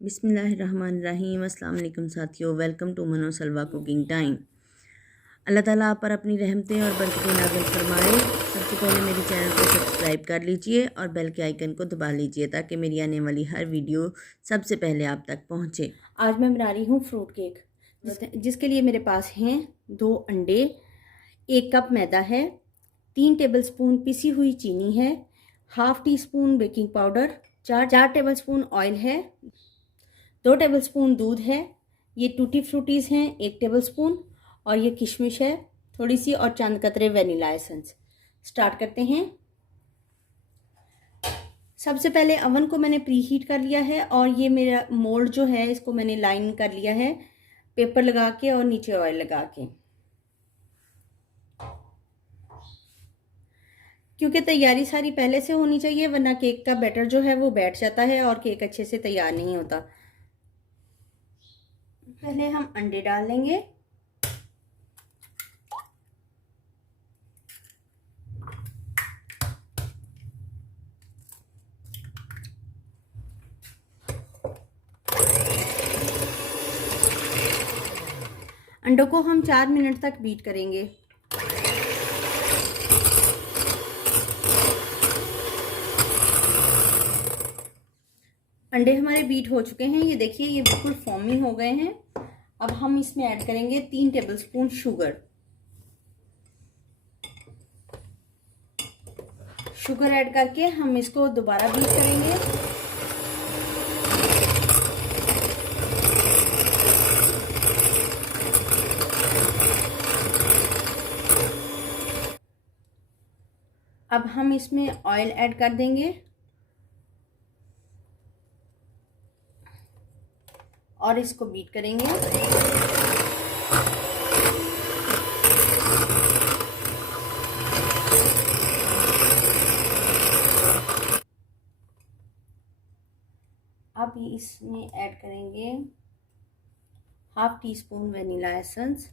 बिस्मिल्लाहिर्रहमानिर्रहीम। अस्सलाम वालेकुम साथियों, वेलकम टू मनो सलवा कुकिंग टाइम। अल्लाह ताला आप पर अपनी रहमतें और बरकतें नाज़िल फरमाए। सबसे पहले मेरे चैनल को सब्सक्राइब कर लीजिए और बेल के आइकन को दबा लीजिए ताकि मेरी आने वाली हर वीडियो सबसे पहले आप तक पहुँचे। आज मैं बना रही हूँ फ्रूट केक, जिसके लिए मेरे पास हैं 2 अंडे, 1 कप मैदा है, 3 टेबलस्पून पिसी हुई चीनी है, half tea spoon baking powder, 4 tablespoon oil है, 2 टेबलस्पून दूध है, ये टूटी फ्रूटीज़ हैं 1 टेबलस्पून और ये किशमिश है थोड़ी सी और चंद कतरे वनीला एसेंस। स्टार्ट करते हैं। सबसे पहले अवन को मैंने प्री हीट कर लिया है और ये मेरा मोल्ड जो है इसको मैंने लाइन कर लिया है पेपर लगा के और नीचे ऑयल लगा के, क्योंकि तैयारी सारी पहले से होनी चाहिए वरना केक का बैटर जो है वो बैठ जाता है और केक अच्छे से तैयार नहीं होता। पहले हम अंडे डाल लेंगे। अंडों को हम 4 मिनट तक बीट करेंगे। अंडे हमारे बीट हो चुके हैं, ये देखिए ये बिल्कुल फॉर्मी हो गए हैं। अब हम इसमें ऐड करेंगे 3 टेबलस्पून शुगर ऐड करके हम इसको दोबारा बीट करेंगे। अब हम इसमें ऑयल ऐड कर देंगे और इसको बीट करेंगे। अब इसमें ऐड करेंगे half tea spoon vanilla essence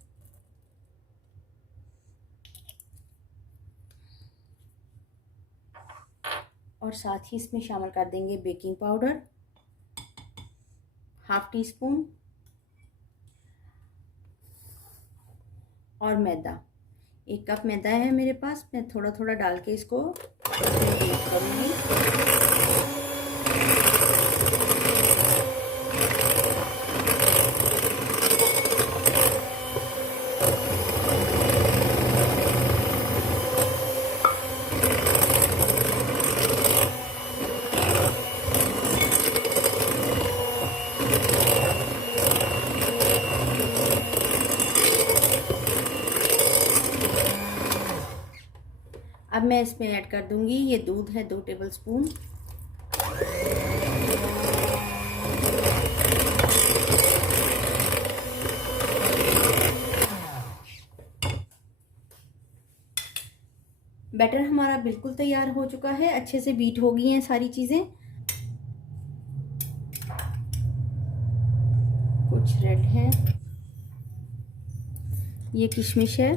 और साथ ही इसमें शामिल कर देंगे baking powder half tea spoon और मैदा। 1 कप मैदा है मेरे पास, मैं थोड़ा थोड़ा डाल के इसको बीट करूँगी। अब मैं इसमें ऐड कर दूंगी, ये दूध है 2 टेबलस्पून। बैटर हमारा बिल्कुल तैयार हो चुका है, अच्छे से बीट हो गई हैं सारी चीज़ें। कुछ रेड है, ये किशमिश है,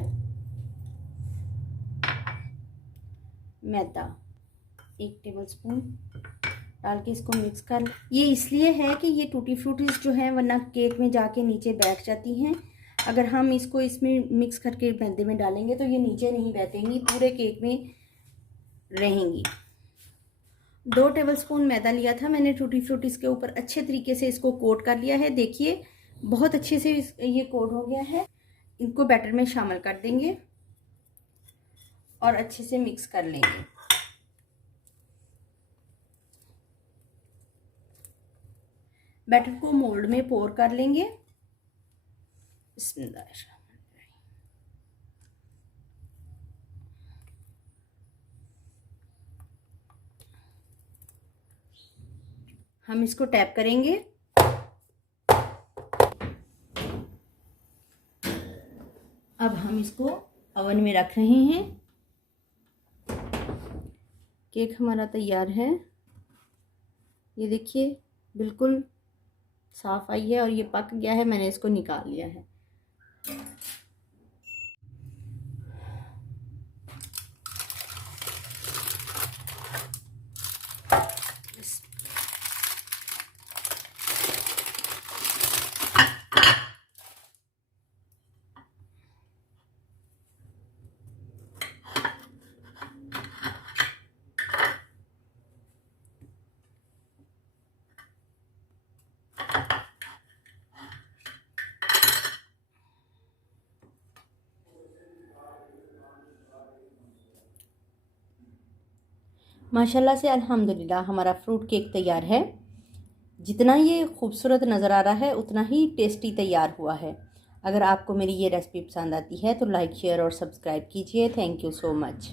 मैदा 1 टेबलस्पून डाल के इसको मिक्स कर। ये इसलिए है कि ये टूटी फ्रूटीज जो हैं वरना केक में जाके नीचे बैठ जाती हैं। अगर हम इसको इसमें मिक्स करके मैदे में डालेंगे तो ये नीचे नहीं बैठेंगी, पूरे केक में रहेंगी। 2 टेबलस्पून मैदा लिया था मैंने टूटी फ्रूटीज के ऊपर, अच्छे तरीके से इसको कोट कर लिया है। देखिए बहुत अच्छे से ये कोट हो गया है। इनको बैटर में शामिल कर देंगे और अच्छे से मिक्स कर लेंगे। बैटर को मोल्ड में पोर कर लेंगे। हम इसको टैप करेंगे। अब हम इसको ओवन में रख रहे हैं। केक हमारा तैयार है, ये देखिए बिल्कुल साफ आई है और ये पक गया है। मैंने इसको निकाल लिया है। माशाल्लाह से अल्हम्दुलिल्लाह हमारा फ्रूट केक तैयार है। जितना ये खूबसूरत नज़र आ रहा है उतना ही टेस्टी तैयार हुआ है। अगर आपको मेरी ये रेसिपी पसंद आती है तो लाइक शेयर और सब्सक्राइब कीजिए। Thank you so much.